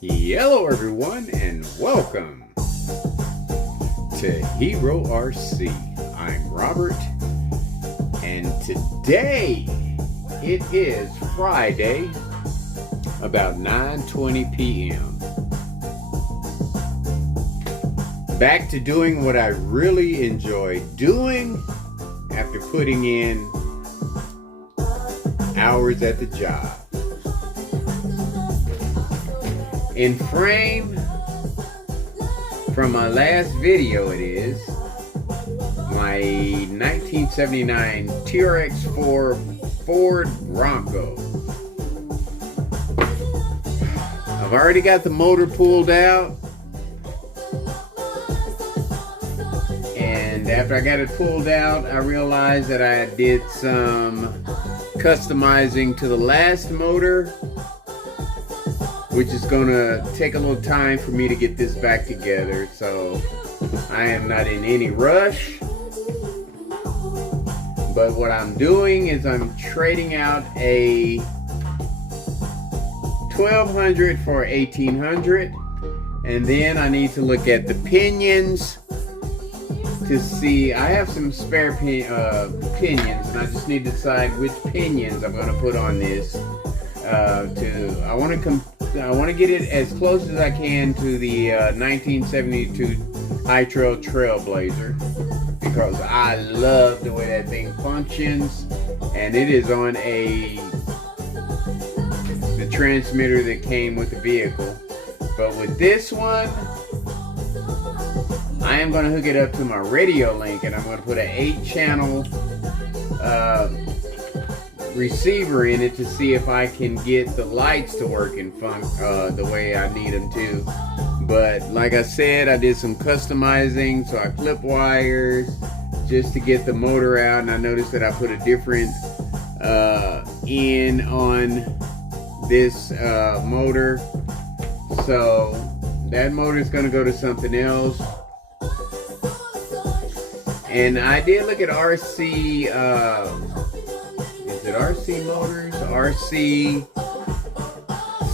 Hello everyone and welcome to Herorc. I'm Robert and today it is Friday about 9:20 p.m. Back to doing what I really enjoy doing after putting in hours at the job. In frame from my last video, it is my 1979 TRX-4 Ford Bronco. I've already got the motor pulled out, and after I got it pulled out, I realized that I did some customizing to the last motor, which is gonna take a little time for me to get this back together, so I am not in any rush. But what I'm doing is I'm trading out a 1200 for 1800, and then I need to look at the pinions to see. I have some spare pinions, and I just need to decide which pinions I'm gonna put on this. I want to get it as close as I can to the 1972 High Trail Trailblazer, because I love the way that thing functions, and it is on the transmitter that came with the vehicle. But with this one, I am going to hook it up to my radio link, and I'm going to put an 8-channel receiver in it to see if I can get the lights to work and the way I need them to. But like I said, I did some customizing, so I clip wires just to get the motor out, and I noticed that I put a different end on this motor, so that motor is going to go to something else. And I did look at RC RC Motors, RC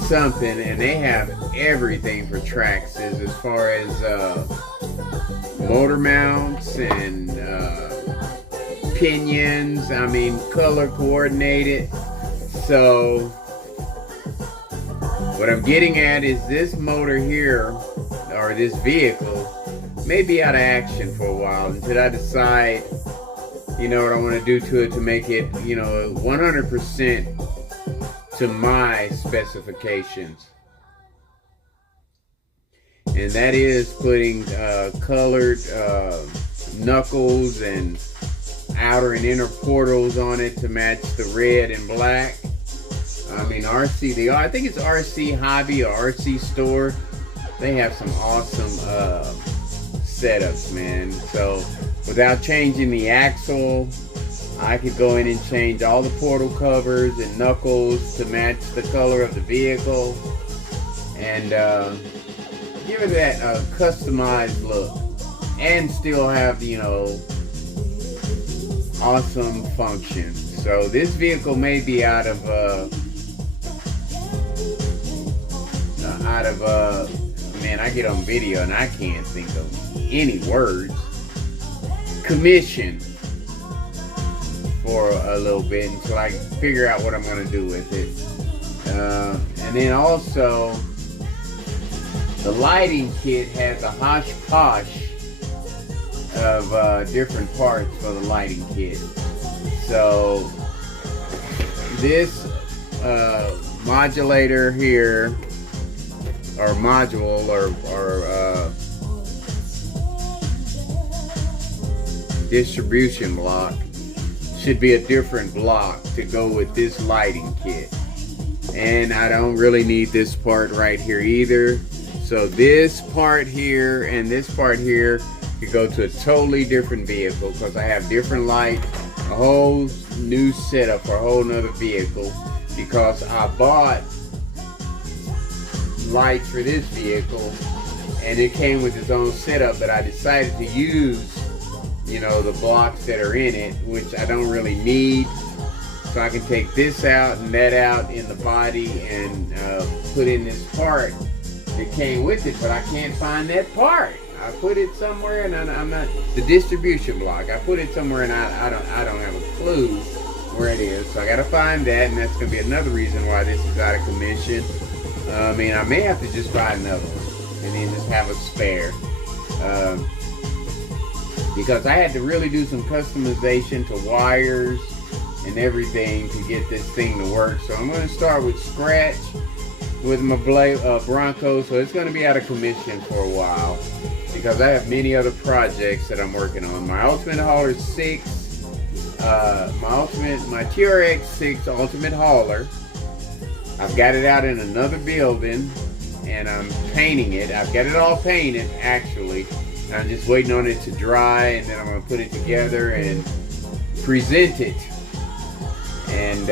something, and they have everything for Traxxas as far as motor mounts and pinions. I mean, color coordinated. So what I'm getting at is this motor here, or this vehicle, may be out of action for a while until I decide, you know, what I want to do to it to make it, you know, 100% to my specifications. And that is putting colored knuckles and outer and inner portals on it to match the red and black. I mean, I think it's RC Hobby or RC Store. They have some awesome setups, man. So without changing the axle, I could go in and change all the portal covers and knuckles to match the color of the vehicle, and give it that customized look, and still have, you know, awesome functions. So this vehicle may be out of man, I get on video and I can't think of any words. Commission for a little bit until I figure out what I'm going to do with it. And then also, the lighting kit has a hodgepodge of different parts for the lighting kit. So this modulator here, or module, or distribution block, should be a different block to go with this lighting kit. And I don't really need this part right here either. So this part here and this part here could go to a totally different vehicle, because I have different lights, a whole new setup for a whole nother vehicle, because I bought lights for this vehicle and it came with its own setup, but I decided to use, you know, the blocks that are in it, which I don't really need. So I can take this out and that out in the body and put in this part that came with it, but I can't find that part. I put it somewhere, and I'm not the distribution block. I put it somewhere, and I don't have a clue where it is. So I got to find that, and that's going to be another reason why this is out of commission. I mean, I may have to just buy another one, and then just have a spare. Because I had to really do some customization to wires and everything to get this thing to work. So I'm going to start with scratch with my Bronco. So it's going to be out of commission for a while because I have many other projects that I'm working on. My Ultimate Hauler 6, my TRX 6 Ultimate Hauler. I've got it out in another building and I'm painting it. I've got it all painted actually. I'm just waiting on it to dry, and then I'm going to put it together and present it and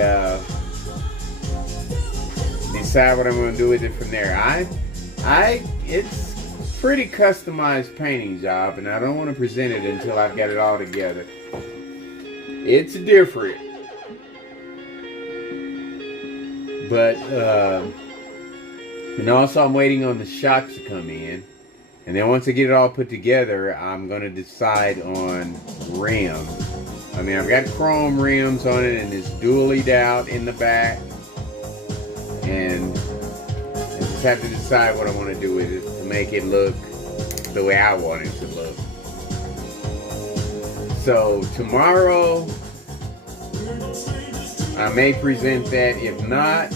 decide what I'm going to do with it from there. It's pretty customized painting job, and I don't want to present it until I've got it all together. It's different, but and also I'm waiting on the shocks to come in. And then once I get it all put together, I'm going to decide on rims. I mean, I've got chrome rims on it, and it's dualied out in the back. And I just have to decide what I want to do with it to make it look the way I want it to look. So tomorrow, I may present that. If not,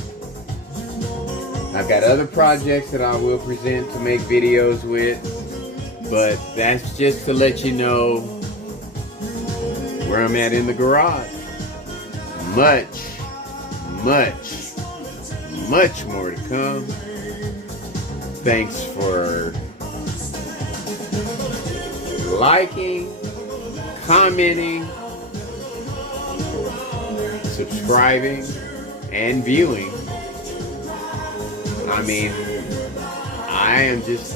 I've got other projects that I will present to make videos with, but that's just to let you know where I'm at in the garage. Much more to come. Thanks for liking, commenting, subscribing, and viewing. I mean, I am just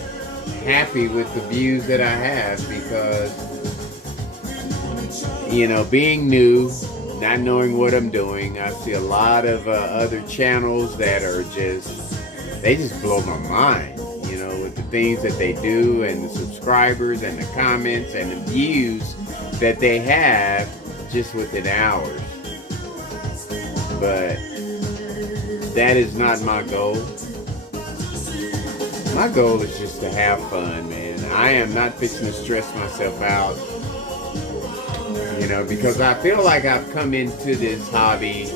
happy with the views that I have because, you know, being new, not knowing what I'm doing, I see a lot of other channels that are they just blow my mind, you know, with the things that they do and the subscribers and the comments and the views that they have just within hours. But that is not my goal. My goal is just to have fun, man. I am not fixing to stress myself out, you know, because I feel like I've come into this hobby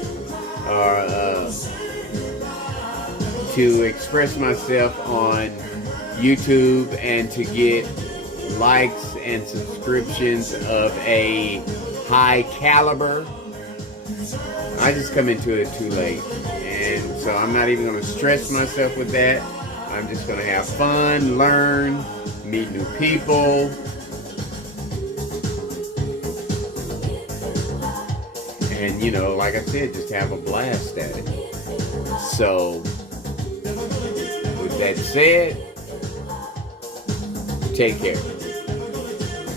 to express myself on YouTube and to get likes and subscriptions of a high caliber. I just come into it too late, and so I'm not even going to stress myself with that. I'm just going to have fun, learn, meet new people, and, you know, like I said, just have a blast at it. So, with that said, take care.